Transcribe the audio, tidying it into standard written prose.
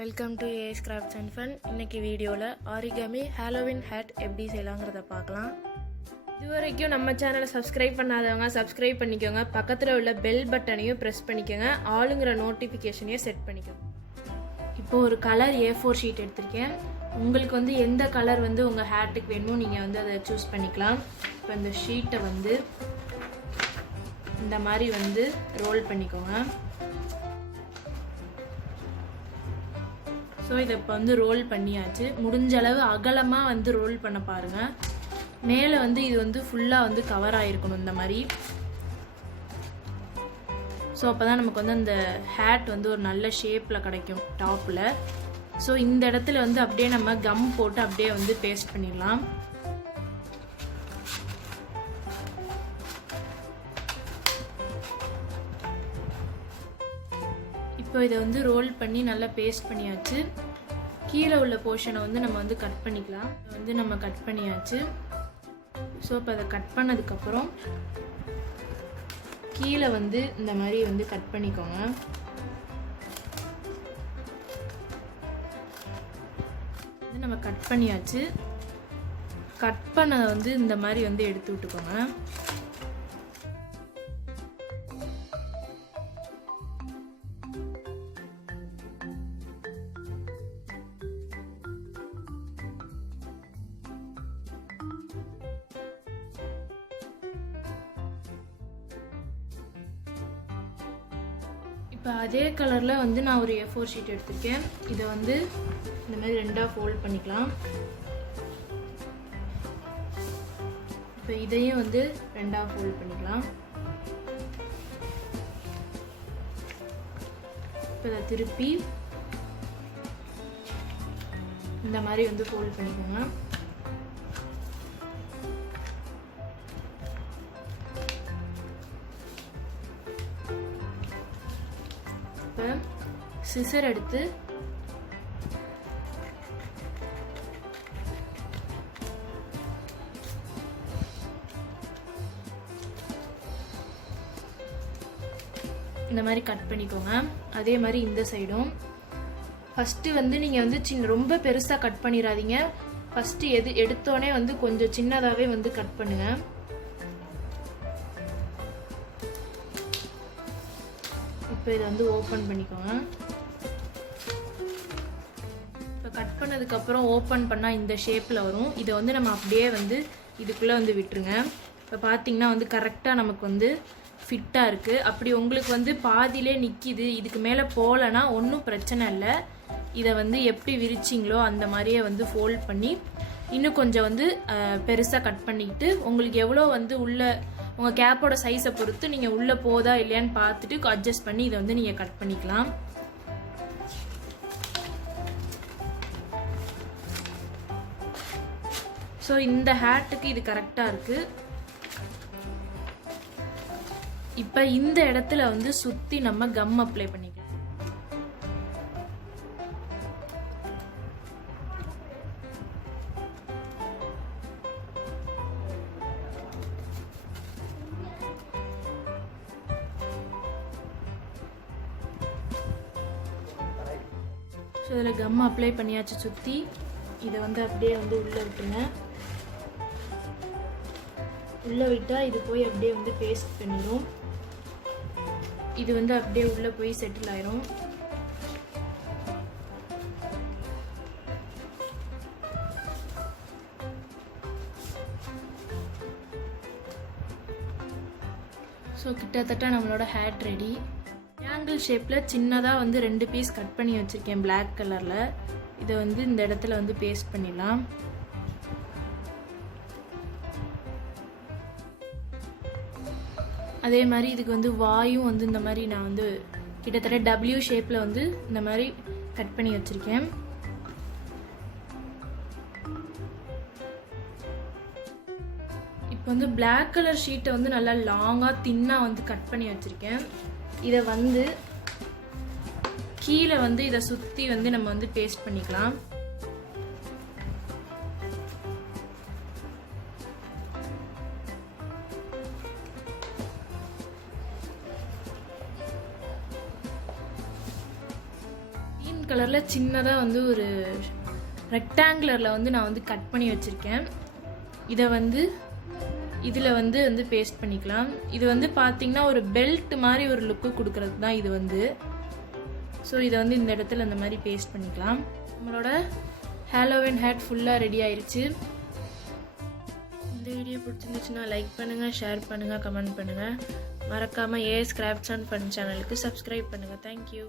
Welcome to as crafts and fun. இன்னைக்கு வீடியோவில் origami Halloween had எப்படி செய்யலாங்கிறத பார்க்கலாம். இது வரைக்கும் நம்ம சேனலை சப்ஸ்கிரைப் பண்ணாதவங்க சப்ஸ்கிரைப் பண்ணிக்கோங்க. பக்கத்தில் உள்ள பெல் பட்டனையும் ப்ரெஸ் பண்ணிக்கோங்க. ஆளுங்கிற நோட்டிஃபிகேஷனையும் செட் பண்ணிக்கோங்க. இப்போது ஒரு கலர் A4 ஷீட் எடுத்திருக்கேன். உங்களுக்கு எந்த கலர் உங்கள் ஹேட்டுக்கு வேணுமோ நீங்கள் அதை சூஸ் பண்ணிக்கலாம். இப்போ இந்த ஷீட்டை இந்த மாதிரி ரோல் பண்ணிக்கோங்க. ஸோ இதை இப்போ ரோல் பண்ணியாச்சு. முடிஞ்ச அளவு அகலமாக ரோல் பண்ண பாருங்கள். மேலே இது ஃபுல்லாக கவர் ஆகிருக்கணும் இந்த மாதிரி. ஸோ அப்போ தான் நமக்கு அந்த ஹேட் ஒரு நல்ல ஷேப்பில் கிடைக்கும் டாப்பில். ஸோ இந்த இடத்துல அப்படியே நம்ம கம் போட்டு அப்படியே பேஸ்ட் பண்ணிடலாம். இப்போ இதை ரோல் பண்ணி நல்லா பேஸ்ட் பண்ணியாச்சு. கீழே உள்ள போர்ஷனை நம்ம கட் பண்ணிக்கலாம். நம்ம கட் பண்ணியாச்சு. ஸோ இப்போ அதை கட் பண்ணதுக்கப்புறம் கீழே இந்த மாதிரி கட் பண்ணிக்கோங்க. நம்ம கட் பண்ணியாச்சு. கட் பண்ணதை இந்த மாதிரி எடுத்து விட்டுக்கோங்க. இப்போ அதே கலரில் நான் ஒரு A4 ஷீட் எடுத்திருக்கேன். இதை இந்த மாதிரி ரெண்டாக ஃபோல்ட் பண்ணிக்கலாம். இப்போ இதையும் ரெண்டாக ஃபோல்ட் பண்ணிக்கலாம். இப்போ இதை திருப்பி இந்த மாதிரி ஃபோல்ட் பண்ணிக்கோங்க. இப்போ சிசர் எடுத்து இந்த மாதிரி கட் பண்ணிக்கோங்க. அதே மாதிரி இந்த சைடும் ஃபஸ்ட்டு நீங்கள் ரொம்ப பெருசாக கட் பண்ணிடாதீங்க. ஃபஸ்ட்டு எடுத்தோடனே கொஞ்சம் சின்னதாகவே கட் பண்ணுங்கள். இப்போ இதை ஓப்பன் பண்ணிக்கோங்க. இப்போ கட் பண்ணதுக்கப்புறம் ஓப்பன் பண்ணால் இந்த ஷேப்பில் வரும். இதை நம்ம அப்படியே இதுக்குள்ளே விட்டுருங்க. இப்போ பார்த்தீங்கன்னா கரெக்டாக நமக்கு ஃபிட்டாக இருக்குது. அப்படி உங்களுக்கு பாதியிலே நிற்கிது, இதுக்கு மேலே போகலன்னா ஒன்றும் பிரச்சனை இல்லை. இதை எப்படி விரிச்சிங்களோ அந்த மாதிரியே ஃபோல்ட் பண்ணி இன்னும் கொஞ்சம் பெருசாக கட் பண்ணிக்கிட்டு உங்களுக்கு எவ்வளோ உள்ள உங்கள் கேப்போட சைஸை பொறுத்து நீங்கள் உள்ளே போதா இல்லையான்னு பார்த்துட்டு அட்ஜஸ்ட் பண்ணி இதை நீங்கள் கட் பண்ணிக்கலாம். ஸோ இந்த ஹேட்டுக்கு இது கரெக்டாக இருக்குது. இப்போ இந்த இடத்துல சுற்றி நம்ம கம் அப்ளை பண்ணிக்கலாம். ஸோ இதில் கம் அப்ளை பண்ணியாச்சு சுற்றி. இதை அப்படியே உள்ளே விட்டுருங்க. உள்ளே விட்டால் இது போய் அப்படியே பேஸ்ட் பண்ணிடும். இது அப்படியே உள்ளே போய் செட்டில் ஆயிரும். ஸோ கிட்டத்தட்ட நம்மளோட ஹேட் ரெடி. ட்ரையாங்கிள் ஷேப்பில் சின்னதாக 2 பீஸ் கட் பண்ணி வச்சுருக்கேன் பிளாக் கலரில். இதை இந்த இடத்துல பேஸ்ட் பண்ணிடலாம். அதே மாதிரி இதுக்கு வாயும் இந்த மாதிரி நான் கிட்டத்தட்ட W ஷேப்பில் இந்த மாதிரி கட் பண்ணி வச்சுருக்கேன். இப்போ பிளாக் கலர் ஷீட்டை நல்லா லாங்காக தின்னாக கட் பண்ணி வச்சுருக்கேன். இதை கீழே இதை சுற்றி நம்ம பேஸ்ட் பண்ணிக்கலாம். கலரில் சின்னதாக வந்து ஒரு ரெக்டாங்குலரில் வந்து நான் வந்து கட் பண்ணி வச்சுருக்கேன். இதை வந்து இதில் வந்து பேஸ்ட் பண்ணிக்கலாம். இது வந்து பார்த்திங்கன்னா ஒரு பெல்ட் மாதிரி ஒரு லுக்கு கொடுக்கறது தான் இது வந்து. ஸோ இதை வந்து இந்த இடத்துல இந்த மாதிரி பேஸ்ட் பண்ணிக்கலாம். நம்மளோட ஹாலோவின் ஹேட் ஃபுல்லாக ரெடி ஆயிடுச்சு. இந்த வீடியோ பிடிச்சிருந்துச்சுன்னா லைக் பண்ணுங்கள், ஷேர் பண்ணுங்கள், கமெண்ட் பண்ணுங்கள். மறக்காமல் ஏஎஸ் கிராஃப்ட்ஸ் அண்ட் ஃபன் சேனலுக்கு சப்ஸ்கிரைப் பண்ணுங்கள். தேங்க்யூ.